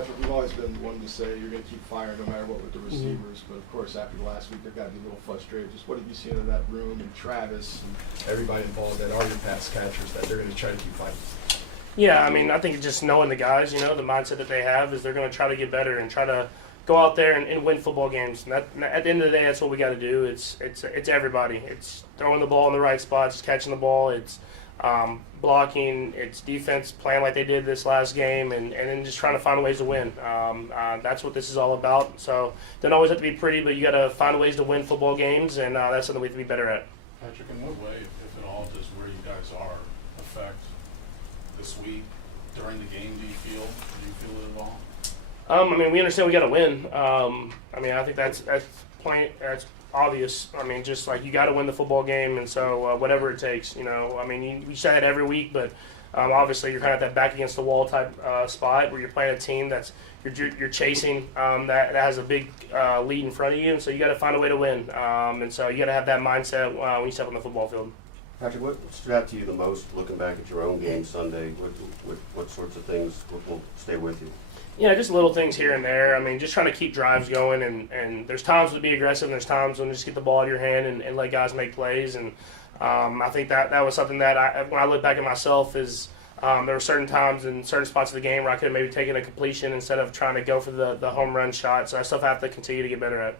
Patrick, we've always been one to say you're going to keep firing no matter what with the receivers, but of course after last week they've got to be a little frustrated. Just what have you seen in that room and Travis and everybody involved that are your pass catchers that they're going to try to keep fighting? Yeah, I mean, I think just knowing the guys, you know, the mindset that they have is they're going to try to get better and try to go out there and win football games. And at the end of the day, that's what we got to do. It's everybody. It's throwing the ball in the right spots, catching the ball. It's blocking. It's defense playing like they did this last game, and then just trying to find ways to win. That's what this is all about. So it doesn't always have to be pretty, but you got to find ways to win football games, and that's something we have to be better at. Patrick, in what way, if at all, does where you guys are affect this week during the game? Do you feel it at all? I mean, we understand we got to win. I mean, I think that's plain, that's obvious. I mean, just like you got to win the football game, and so whatever it takes, you know. I mean, you say that every week, but obviously you're kind of at that back against the wall type spot where you're playing a team that's you're chasing that has a big lead in front of you, and so you got to find a way to win. And so you got to have that mindset when you step on the football field. Patrick, what stood out to you the most looking back at your own game Sunday? What sorts of things will stay with you? Yeah, just little things here and there. I mean, just trying to keep drives going, and there's times to be aggressive, and there's times when just get the ball out of your hand and let guys make plays. And I think that was something that when I look back at myself is there were certain times in certain spots of the game where I could have maybe taken a completion instead of trying to go for the home run shot. So that's stuff I have to continue to get better at.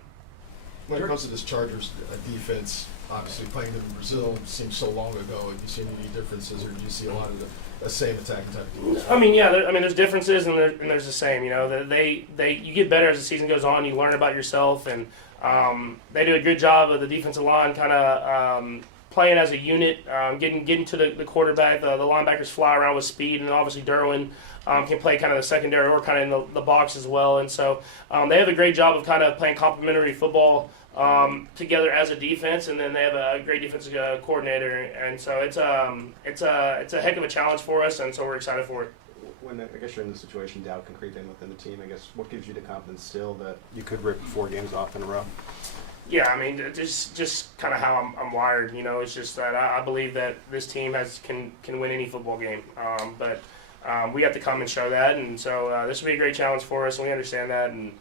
When it comes to this Chargers defense, obviously playing them in Brazil seems so long ago. Have you seen any differences, or do you see a lot of the same attacking type of defense? I mean, yeah. There's differences and there's the same. You know, you get better as the season goes on. You learn about yourself, and they do a good job of the defensive line kind of playing as a unit, getting to the quarterback. The linebackers fly around with speed, and obviously Derwin can play kind of the secondary or kind of in the box as well. And so they have a great job of kind of playing complementary football together as a defense, and then they have a great defensive coordinator, and so it's a heck of a challenge for us, and so we're excited for it. When I guess you're in the situation, doubt can creep in within the team. I guess what gives you the confidence still that you could rip 4 games off in a row? Yeah, I mean, just kind of how I'm wired. You know, it's just that I believe that this team can win any football game, but we have to come and show that, and so this will be a great challenge for us, and we understand that, and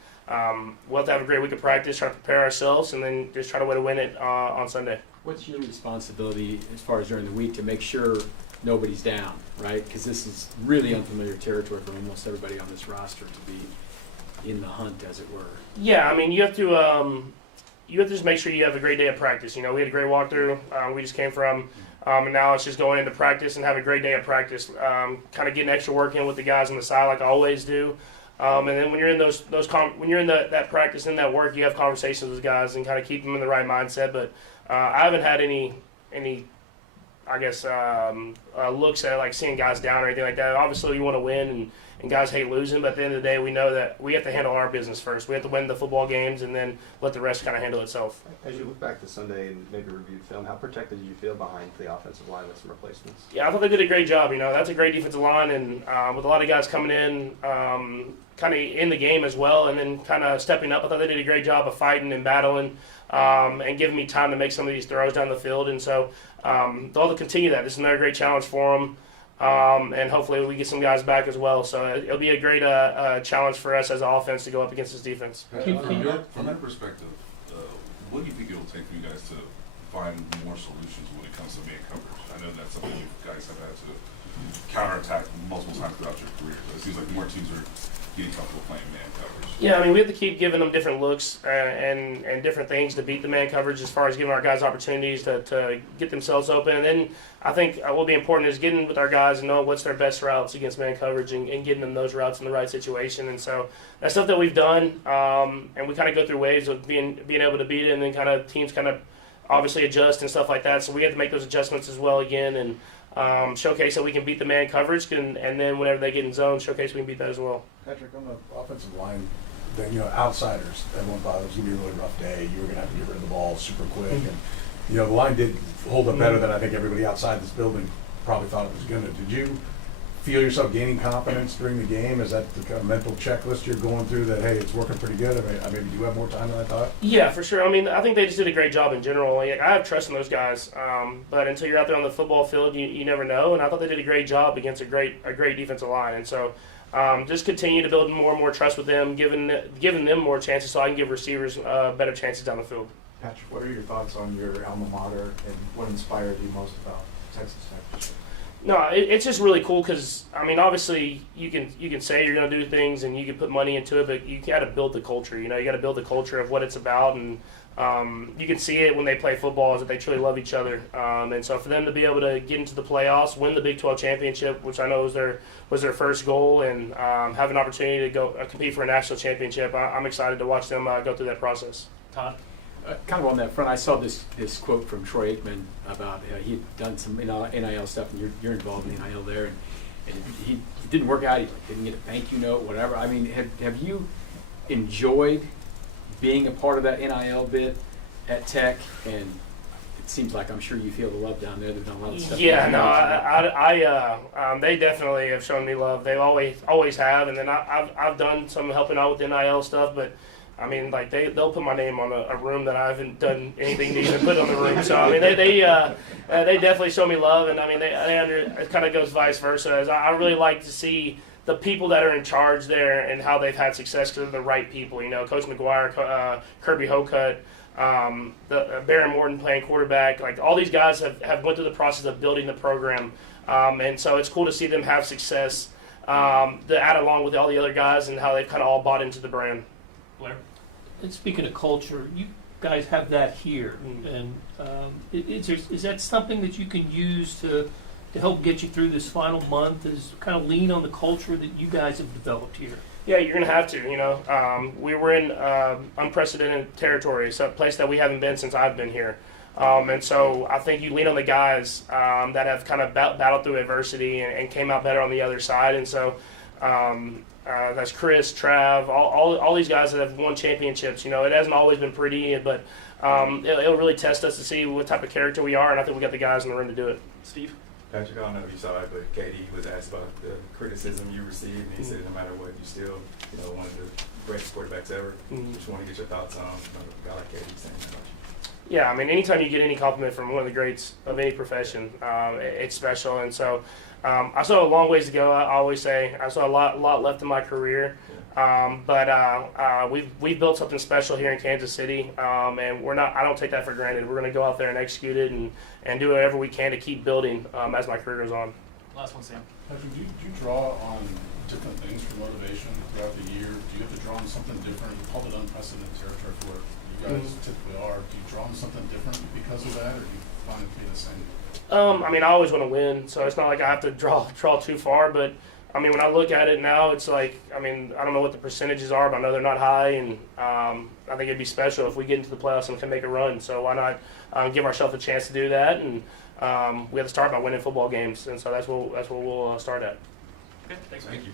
we'll have to have a great week of practice, try to prepare ourselves, and then just try to win it on Sunday. What's your responsibility as far as during the week to make sure nobody's down, right? Because this is really unfamiliar territory for almost everybody on this roster to be in the hunt, as it were. Yeah, I mean, you have to just make sure you have a great day of practice. You know, we had a great walkthrough. We just came from, and now it's just going into practice and have a great day of practice. Kind of getting extra work in with the guys on the side, like I always do. And then when you're in when you're in that practice and that work, you have conversations with guys and kind of keep them in the right mindset. But I haven't had any I guess looks at like seeing guys down or anything like that. Obviously, you want to win, and guys hate losing. But at the end of the day, we know that we have to handle our business first. We have to win the football games, and then let the rest kind of handle itself. As you look back to Sunday and maybe review film, how protected did you feel behind the offensive line with some replacements? Yeah, I thought they did a great job. You know, that's a great defensive line, and with a lot of guys coming in, kind of in the game as well, and then kind of stepping up. I thought they did a great job of fighting and battling, and giving me time to make some of these throws down the field. And so they'll continue that. This is another great challenge for them, and hopefully we get some guys back as well. So it'll be a great challenge for us as an offense to go up against this defense. From that perspective, what do you think it'll take for you guys to find more solutions when it comes to man coverage? I know that's something you guys have had to counterattack multiple times throughout your career, but it seems like more teams are getting comfortable playing man coverage. Yeah, I mean, we have to keep giving them different looks and different things to beat the man coverage as far as giving our guys opportunities to get themselves open. And then I think what will be important is getting with our guys and knowing what's their best routes against man coverage and getting them those routes in the right situation. And so that's stuff that we've done, and we kind of go through waves of being able to beat it, and then kind of teams kind of obviously adjust and stuff like that. So we have to make those adjustments as well again, and showcase that we can beat the man coverage, and then whenever they get in zone, showcase we can beat that as well. Patrick, on the offensive line, outsiders, everyone thought it was going to be a really rough day. You were going to have to get rid of the ball super quick. And, the line did hold up better than I think everybody outside this building probably thought it was going to. Did you feel yourself gaining confidence during the game? Is that the kind of mental checklist you're going through that, hey, it's working pretty good? I mean, do you have more time than I thought? Yeah, for sure. I mean, I think they just did a great job in general. Like, I have trust in those guys, but until you're out there on the football field, you never know. And I thought they did a great job against a great defensive line. And so just continue to build more and more trust with them, giving them more chances so I can give receivers better chances down the field. Patrick, what are your thoughts on your alma mater and what inspired you most about Texas Tech? No, it's just really cool because I mean, obviously you can say you're going to do things and you can put money into it, but you got to build the culture. You know, you got to build the culture of what it's about, and you can see it when they play football is that they truly love each other. And so for them to be able to get into the playoffs, win the Big 12 championship, which I know was their first goal, and have an opportunity to go compete for a national championship, I'm excited to watch them go through that process. Todd? Kind of on that front, I saw this quote from Troy Aikman about he'd done some NIL stuff, and you're involved in NIL there, and he didn't work out. He didn't get a thank you note, whatever. I mean, have you enjoyed being a part of that NIL bit at Tech? And it seems like I'm sure you feel the love down there. They've done a lot of stuff. Yeah, no, they definitely have shown me love. They always have, and then I've done some helping out with NIL stuff, but. I mean, like they'll put my name on a room that I haven't done anything to even put on the room. So I mean, they definitely show me love, and I mean, it kind of goes vice versa. As I really like to see the people that are in charge there and how they've had success because they're the right people. You know, Coach McGuire, Kirby Hocutt, the Baron Morton playing quarterback. Like all these guys have went through the process of building the program, and so it's cool to see them have success. To add along with all the other guys and how they've kind of all bought into the brand. Blair? And speaking of culture, you guys have that here, and is that something that you can use to help get you through this final month? Is kind of lean on the culture that you guys have developed here? Yeah, you're gonna have to. You know, we were in unprecedented territory. It's a place that we haven't been since I've been here, and so I think you lean on the guys that have kind of battled through adversity and came out better on the other side, and so. That's Chris, Trav, all these guys that have won championships. You know, it hasn't always been pretty, but it'll really test us to see what type of character we are, and I think we got the guys in the room to do it. Steve? Patrick, I don't know if you saw it, but KD was asked about the criticism you received, and he said no matter what, you still, one of the greatest quarterbacks ever. Just want to get your thoughts on a guy like KD saying that about you. Yeah, I mean, anytime you get any compliment from one of the greats of any profession, it's special, and so. I still have a long ways to go. I always say I still have a lot left in my career, but we've built something special here in Kansas City, and I don't take that for granted. We're going to go out there and execute it and do whatever we can to keep building as my career goes on. Last one, Sam. Patrick, do you draw on different things for motivation throughout the year? Do you have to draw on something different? You called it unprecedented territory for what you guys typically are. Do you draw on something different because of that, or do you find it to be the same? I mean, I always want to win, so it's not like I have to draw too far. But I mean, when I look at it now, it's like, I mean, I don't know what the percentages are, but I know they're not high, and I think it'd be special if we get into the playoffs and can make a run. So why not give ourselves a chance to do that? And we have to start by winning football games, and so that's where we'll start at. Okay, thanks. Thank you.